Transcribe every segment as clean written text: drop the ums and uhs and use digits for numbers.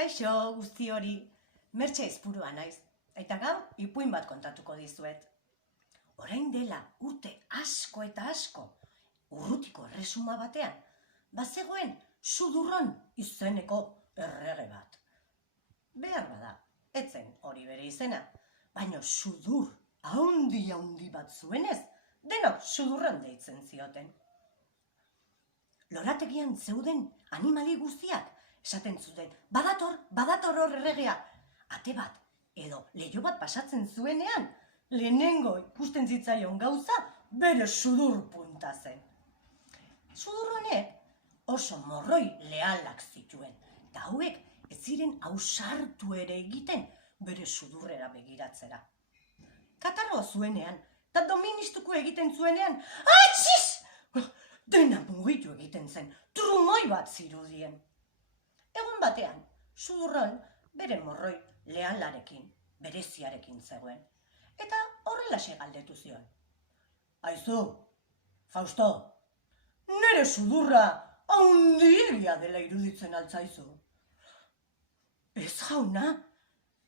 Kaixo guzti hori, Mertxe izpurua naiz, eta gaur ipuin bat kontatuko dizuet. Orain dela urte asko eta asko, urrutiko erresuma batean, bazegoen Sudurron izeneko errege bat. Behar bada, etzen hori bere izena, baina sudur haundi bat zuenez, denok Sudurron deitzen zioten. Lorategian zeuden animali guztiak, esaten zuten, badator hor erregea. Ate bat, edo leiho bat pasatzen zuenean, lehenengo ikusten zitzaion gauza, bere sudur punta zen. Sudur honek oso morroi lealak zituen, eta hauek ez ziren ausartu ere egiten bere sudurrera begiratzera. Katarroa zuenean, eta doministuko egiten zuenean, atxiz! Dena mugitu egiten zen, trumoi bat zirudien. Egun batean, Sudurron bere morroi lealarekin, bereziarekin zegoen, eta horrelaxe galdetu zion. Aizu, Fausto, nere sudurra haundiegia dela iruditzen altzaizu. Ez jauna,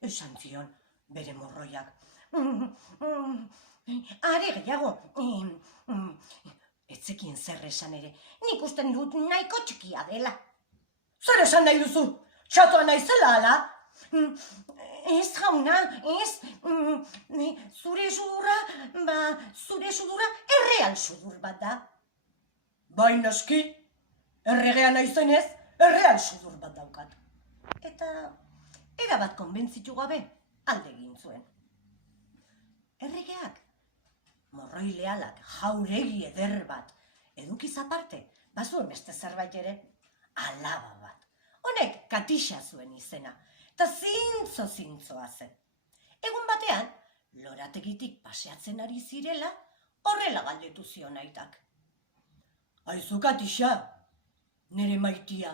esan zion bere morroiak. Are gehiago, etzekien zer esan ere, nik usten dut nahiko txikia dela. Zer esan nahi duzu? Txatoa naizela, ala? Ez jauna, ez, zure sudurra erreal sudur bat da. Bai noski, erregea naizenez, erreal sudur bat daukat. Eta erabat konbentzitu gabe alde egin zuen. Erregeak, morroi lealak jauregi eder bat, edukiz aparte, bazuen beste zerbait ere, alaba bat. Honek Katixa zuen izena, eta zintzoa zen. Egun batean, lorategitik paseatzen ari zirela, horrela galdetu zion aitak. Aizu Katixa, nere maitia,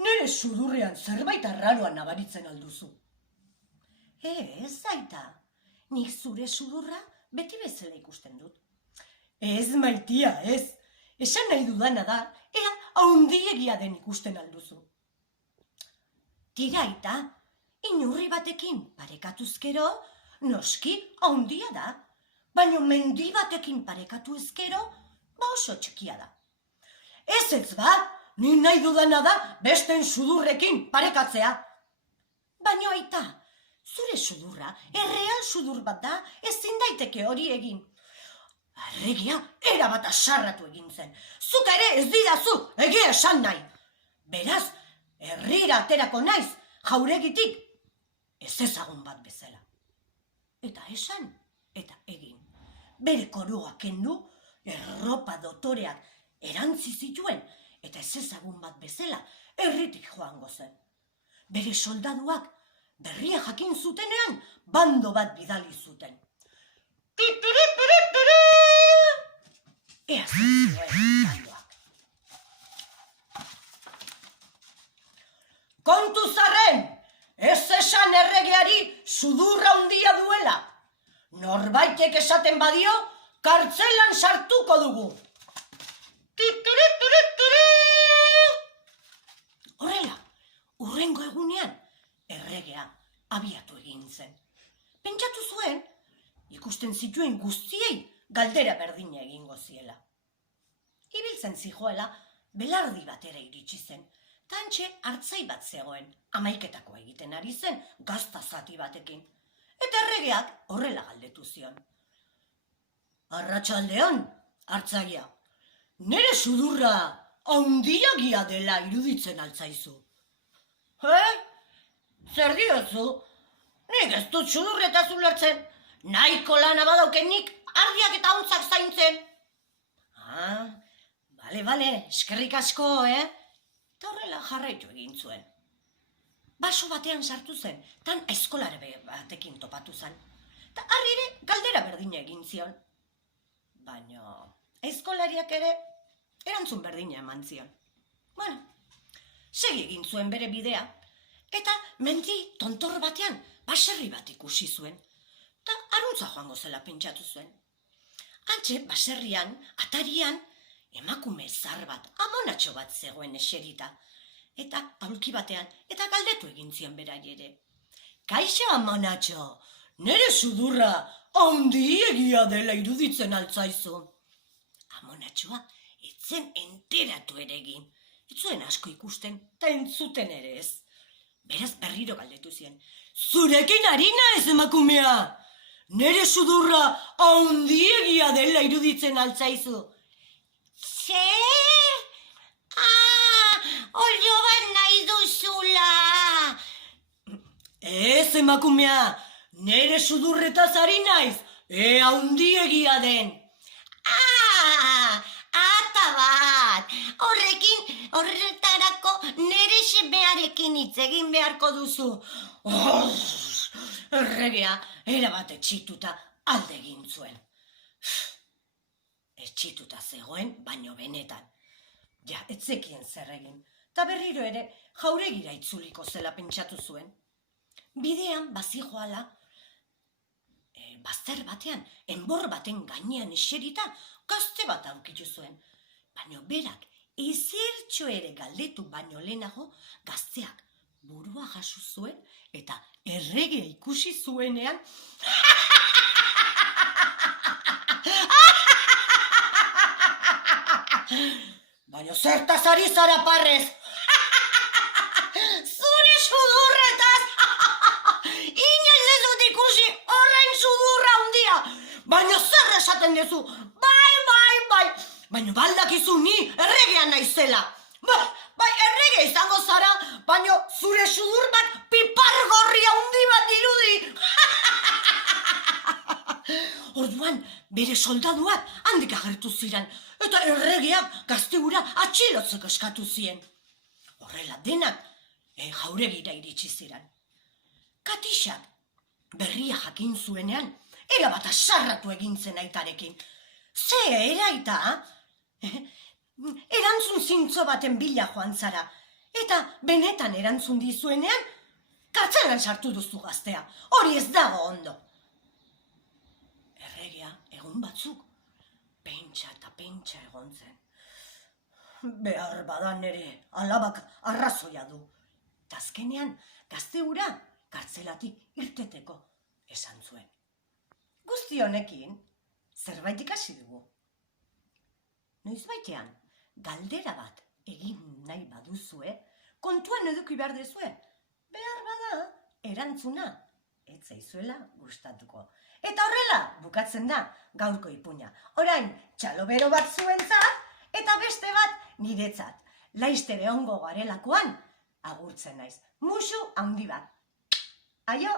nere sudurrean zerbait arraroan nabaritzen alduzu. Ez, aita, nik zure sudurra beti bezala ikusten dut. Ez maitia, ez, esan nahi dudana da, ea haundiegia den ikusten alduzu. Tira aita, inurri batekin parekatuzkero, noski haundia da, baina mendi batekin parekatu ezkero, oso txikia da. Ez ba, ni nahi dudana da besten sudurrekin parekatzea. Baina aita, zure sudurra, erreal sudur bat da, ezin daiteke hori egin. Erregia erabat asarratu egin zen. Zuk ere ez didazu, egia esan nahi. Beraz, herrira aterako naiz, jauregitik, ez ezagun bat bezala. Eta esan, eta egin. Bere koroa kendu, erropa dotoreak erantzi zituen, eta ez ezagun bat bezala, herritik joango zen. Bere soldaduak, berria jakin zutenean, bando bat bidali zuten. Ea zuen bandoak. Kontu zarren, ez esan erregeari sudurra handia duela. Norbaitek esaten badio, kartzelan sartuko dugu. Horrela, hurrengo egunean, erregea abiatu egin zen. Pentsatu zuen, ikusten zituen guztiei galdera berdina egingo ziela. Ibiltzen zijoela, belardi batera iritsi zen. Tantxe hartzai bat zegoen, amaiketakoa egiten ari zen, gazta zati batekin. Eta erregeak horrela galdetu zion. Arratsaldean, hartzaia, nere sudurra haundiagia dela iruditzen altzaizu. Zer diozu? Nik ez dut sudurretaz ulertzen, nahiko lana badauken nik ardiak eta hauntzak zaintzen. Bale, eskerrik asko, Eta horrela jarraitu egin zuen. Baso batean sartu zen, tan aizkolare batekin topatu zen. Eta harrire galdera berdina egin zion. Baina aizkolariak ere erantzun berdina eman zion. Segi egin zuen bere bidea, eta mendi tontor batean baserri bat ikusi zuen. Eta aruntza joango zela pentsatu zuen. Antxe, baserrian, atarian, emakume zar bat, amonatxo bat zegoen eserita, eta aulki batean, eta galdetu egin zion berari ere. Kaixo, amonatxo, nere sudurra handiegia dela iruditzen altzaizu. Amonatxoa etzen enteratu ere egin. Ez zuen asko ikusten, eta entzuten ere ez. Beraz berriro galdetu zien. Zurekin ari naiz, emakumea! Nere sudurra handiegia dela iruditzen altzaizu. Zer? Olio bat nahi duzula! Ez, emakumea, nere sudurretaz ari naiz, handiegia den. Ata bat, horretarako nere semearekin hitz egin beharko duzu. Erregea, erabat etxituta alde egin zuen. Etxituta zegoen, baino benetan. Ja, etzekien zer egin, eta berriro ere jauregira itzuliko zela pentsatu zuen. Bidean bazijoala, bazter batean, enbor baten gainean eserita, gazte bat aurkitu zuen. Baina berak ezertxo ere galdetu baino lehenago, gazteak burua jaso zuen eta erregea ikusi zuenean baina zertaz ari zara parrez? Zure sudurretaz! Inoiz ez dut ikusi horrein sudurra handia! Baina zer esaten duzu? Bai! Baina baldakizu ni erregea naizela! Bai, errege izango zara, baina zure sudur bat pipargorria handi bat dirudi! Orduan, bere soldaduak handik agertu ziren, eta erregeak gazte hura atxilotzeko eskatu zien. Horrela denak, jauregira iritsi ziren. Katixak berria jakin zuenean, erabat asarratu egin zen aitarekin. Ze eraita, erantzun zintzo baten bila joan zara, eta benetan erantzun dizuenean, kartzelan sartu duzu gaztea, hori ez dago ondo. Erregea egun batzuk, pentsa eta pentsa egon zen. Behar badan ere alabak arrazoia du. Eta azkenean gazte hura kartzelatik irteteko esan zuen. Guzti honekin, zerbait ikasi dugu. Noizbaitean, galdera bat egin nahi baduzue, kontuan eduki behar dezue. Behar bada, erantzuna, ez zaizuela gustatuko. Eta horrela, bukatzen da gaurko ipuina. Orain, txalobero bat zuentzat, eta beste bat niretzat. Laizter egongo garelakoan, agurtzen naiz. Musu handi bat. Aio!